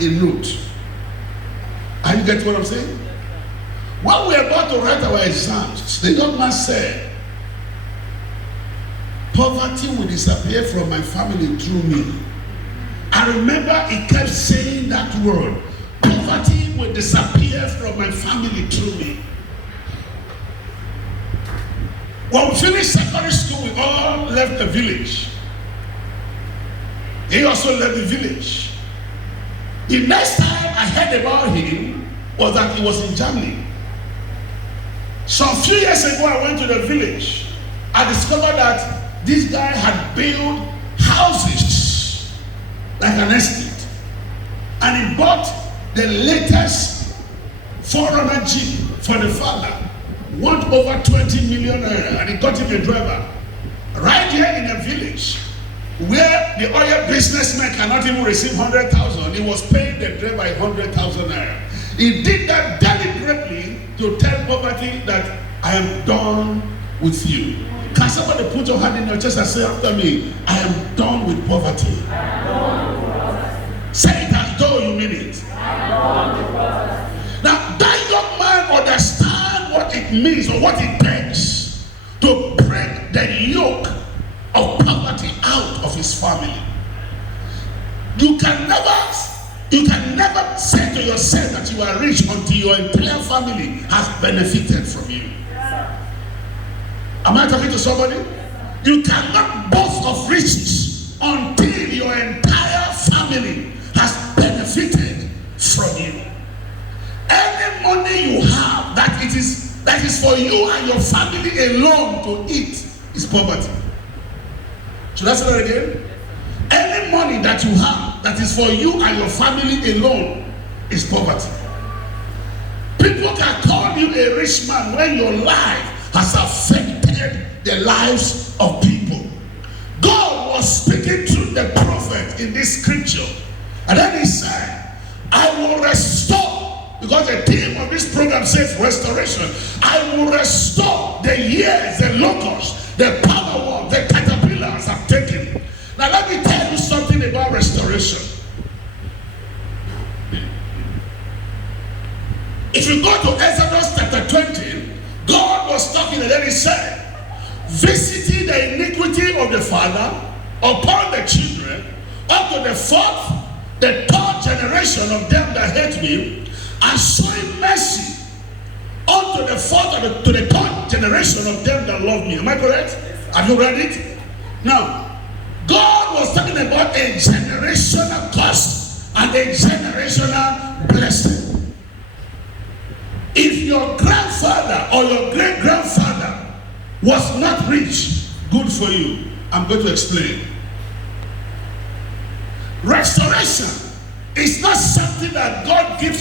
a note. Are you getting what I'm saying? When we were about to write our exams, the young man said, poverty will disappear from my family through me. I remember he kept saying that word. Poverty will disappear from my family through me. When we finished secondary school, we all left the village. He also left the village. The next time I heard about him was that he was in Germany. So a few years ago, I went to the village. I discovered that this guy had built houses like an estate. And he bought the latest 400 Jeep for the father. Worth over 20 million naira, and he got him a driver. Right here in the village, where the oil businessman cannot even receive 100,000, he was paying the driver 100,000 naira. He did that deliberately to tell poverty that I am done with you. Can somebody put your hand in your chest and say after me, I am done with poverty? Say it as though you mean it. Now that young man understands what it means or what it takes to break the yoke of poverty out of his family. You can never say to yourself that you are rich until your entire family has benefited from you. Am I talking to somebody? You cannot boast of riches until your entire family has benefited from you. Any money you have that is for you and your family alone to eat is poverty. Should I say that again? Any money that you have that is for you and your family alone is poverty. People can call you a rich man when your life has affected the lives of people. God was speaking through the prophet in this scripture, and then he said, I will restore. Because the theme of this program says restoration. I will restore the years, the locusts, the palmer worm, the caterpillars have taken. Now let me tell you something about restoration. If you go to Exodus chapter 20, God was talking and then he said, visiting the iniquity of the father upon the children, up to the fourth, the third generation of them that hate me, and showing mercy unto the fourth and to the third generation of them that love me. Am I correct? Have you read it? Now, God was talking about a generational curse and a generational blessing. If your grandfather or your great-grandfather was not rich, good for you. I'm going to explain. Restoration is not something that God gives